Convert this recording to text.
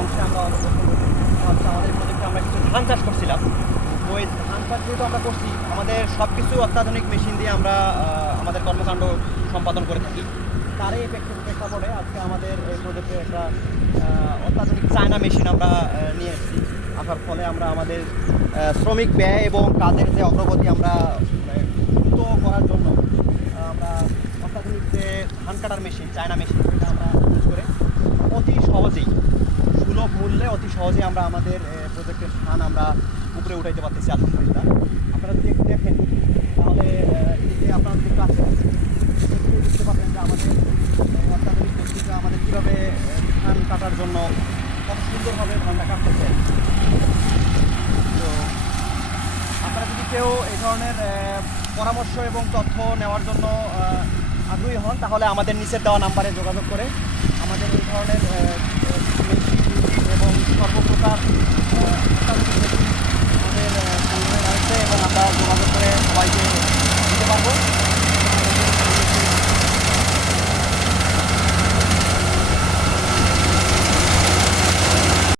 অংশে আমরা আমাদের প্রজেক্টে আমরা কিছু ধান চাষ করছিলাম। ওই ধান চাষ যেহেতু আমরা করছি, আমাদের সব কিছু অত্যাধুনিক মেশিন দিয়ে আমরা আমাদের কর্মকাণ্ড সম্পাদন করে থাকি। তারই প্রেক্ষাপটে আজকে আমাদের এই প্রজেক্টে একটা অত্যাধুনিক চায়না মেশিন আমরা নিয়ে এসেছি। আসার ফলে আমরা আমাদের শ্রমিক ব্যয় এবং কাজের যে অগ্রগতি আমরা দ্রুত করার জন্য আমরা অত্যাধুনিক যে ধান কাটার মেশিন, চায়না মেশিন, সেটা আমরা ইউজ করে অতি সহজেই সুলভ মূল্যে অতি সহজেই আমরা আমাদের প্রজেক্টের ধান আমরা উপরে উঠাইতে পারতেছি আলহামদুলিল্লাহ। আপনারা যদি একটু দেখেন তাহলে এই যে আপনারা যদি কাছে বুঝতে পারবেন যে আমাদের অত্যাধুনিক পদ্ধতিতে আমাদের কীভাবে ধান কাটার জন্য কত সুন্দরভাবে ধানটা কাটতেছে। তো আপনারা যদি কেউ এই ধরনের পরামর্শ এবং তথ্য নেওয়ার জন্য আগ্রহী হন, তাহলে আমাদের নিচের দেওয়া নাম্বারে যোগাযোগ করে আমাদের এই ধরনের